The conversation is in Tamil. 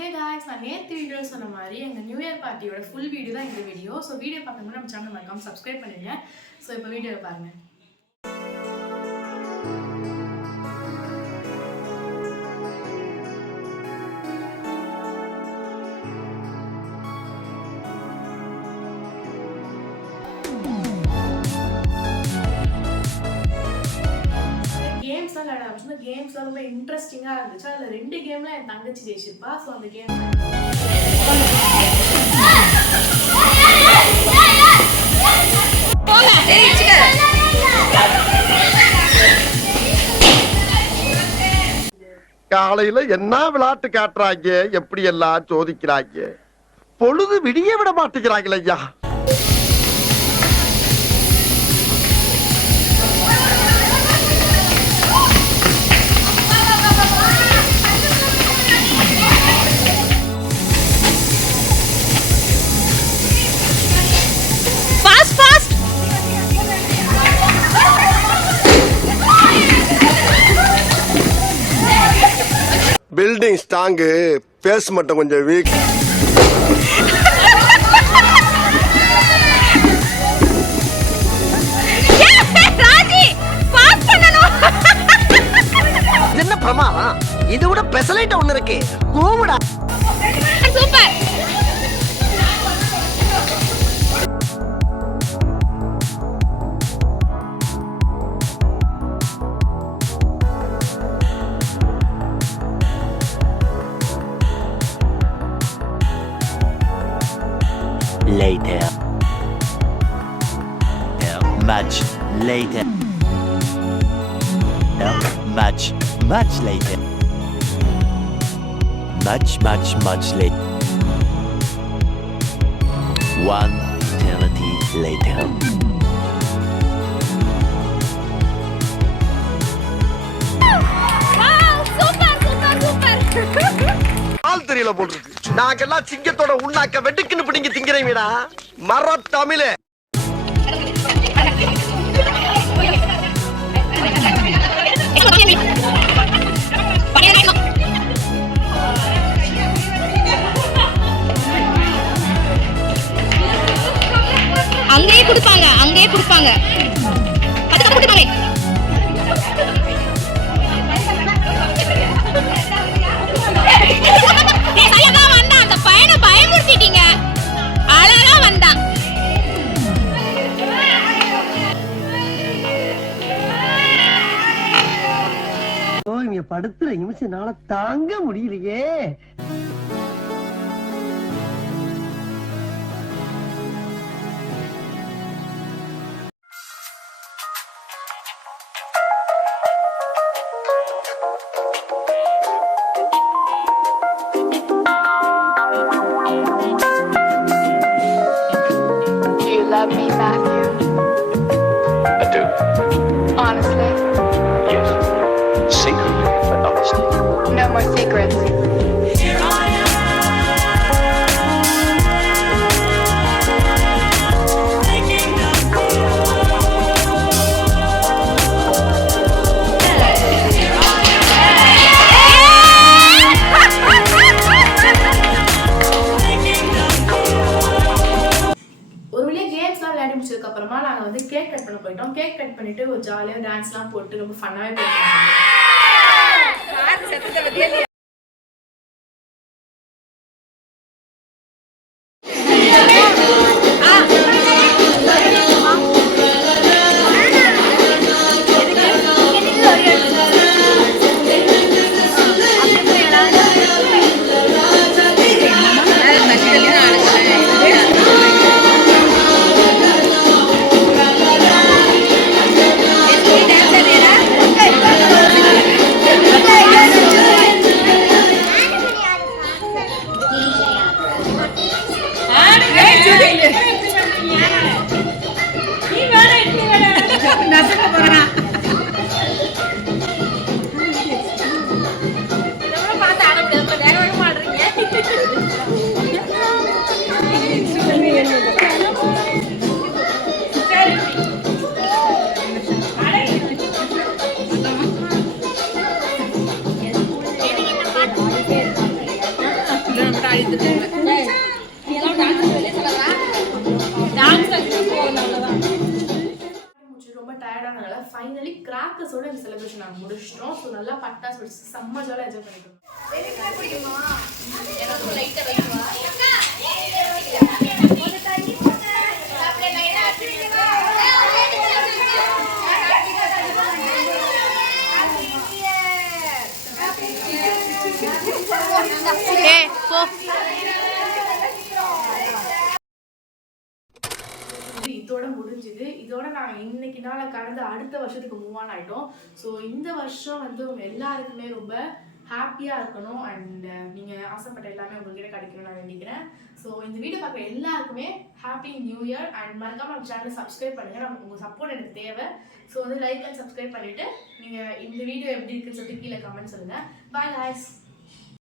ஹே காய்ஸ், நான் நேற்று வீடியோ சொன்ன மாதிரி எங்கள் நியூ இயர் பார்ட்டியோட ஃபுல் வீடியோ தான் இந்த வீடியோ. ஸோ வீடியோ பார்க்கும்போது நம்ம சேனல் மறக்காம சப்ஸ்கிரைப் பண்ணிடுங்க. ஸோ இப்போ வீடியோவை பாருங்கள். கேம்ஸ்லாம் விளையாட ஆரம்பிச்சு. கேம்ஸ்லாம் ரொம்ப இன்ட்ரெஸ்டிங்காக இருந்துச்சு. அதில் 2 கேம்லாம் என் தங்கச்சி ஜெயிச்சிருப்பா. ஸோ அந்த கேம் காலையில என்ன விளையாட்டு காட்டுறாங்க, எப்படி எல்லாம் சோதிக்கிறாங்க. பொழுது விடிய விட மாட்டேங்கிறாங்களே ஐயா. பில்டிங் ஸ்ட்ராங்கு, பேஸ் மட்டும் கொஞ்சம் வீக். என்ன பிரமாதம், இது விட பெசலைட் ஒண்ணு இருக்கு. கூவுடா. Super. Later. Much later. Much later. Much later. One eternity later. ஆள் தெரியல போல் இருக்கு. நாங்கெல்லாம் சிங்கத்தோட உண்ணாக்க வெட்டுக்குன்னு பிடிங்க திங்கிறீங்கடா மர தமிழ. அங்கேயே கொடுப்பாங்க அதுக்கு கொடுப்பாங்க. அந்த பையனை பயமுறுத்திட்டீங்க. அழகா வந்தான். இங்க படுத்துற நிமிஷம்னால தாங்க முடியலையே. Love me, Matthew? I do. Honestly? Yes. Secretly, but honestly. No more secrets. அப்புறமா நாங்கள் வந்து கேக் கட் பண்ண போயிட்டோம். கேக் கட் பண்ணிட்டு ஒரு ஜாலியாக டான்ஸ்லாம் போட்டு ரொம்ப ஃபன்னாகவே போயிட்டோம். எல்லாரும் ஆடிட்டு இருக்காங்க. ரொம்ப டயர்டானதால ஃபைனலி கிராக்கர்ஸோட இந்த செலிப்ரேஷன் நாங்கள் முடிச்சிட்டோம். ஸோ நல்லா பட்டாசு வெடிச்சு செம்ம ஜாலியாக என்ஜாய் பண்ணிட்டோம். இதோட முடிஞ்சுது. இதோட நாங்கள் இன்னைக்கு நாளை கடந்து அடுத்த வருஷத்துக்கு மூவ் ஆன் ஆகிட்டோம். ஸோ இந்த வருஷம் வந்து உங்கள் எல்லாருக்குமே ரொம்ப ஹாப்பியாக இருக்கணும் அண்ட் நீங்கள் ஆசைப்பட்ட எல்லாமே உங்கள்கிட்ட கிடைக்கணும்னு நான் வேண்டிக்கிறேன். ஸோ இந்த வீடியோ பார்க்குற எல்லாருக்குமே ஹாப்பி நியூ இயர் அண்ட் மறக்காமல் நம்ம சேனலை சப்ஸ்கிரைப் பண்ணுங்கள். நம்ம உங்கள் சப்போர்ட் எனக்கு தேவை. ஸோ வந்து லைக் அண்ட் சப்ஸ்கிரைப் பண்ணிவிட்டு நீங்கள் இந்த வீடியோ எப்படி இருக்குன்னு சொல்லிட்டு கீழே கமெண்ட் சொல்லுங்கள். பாய் guys.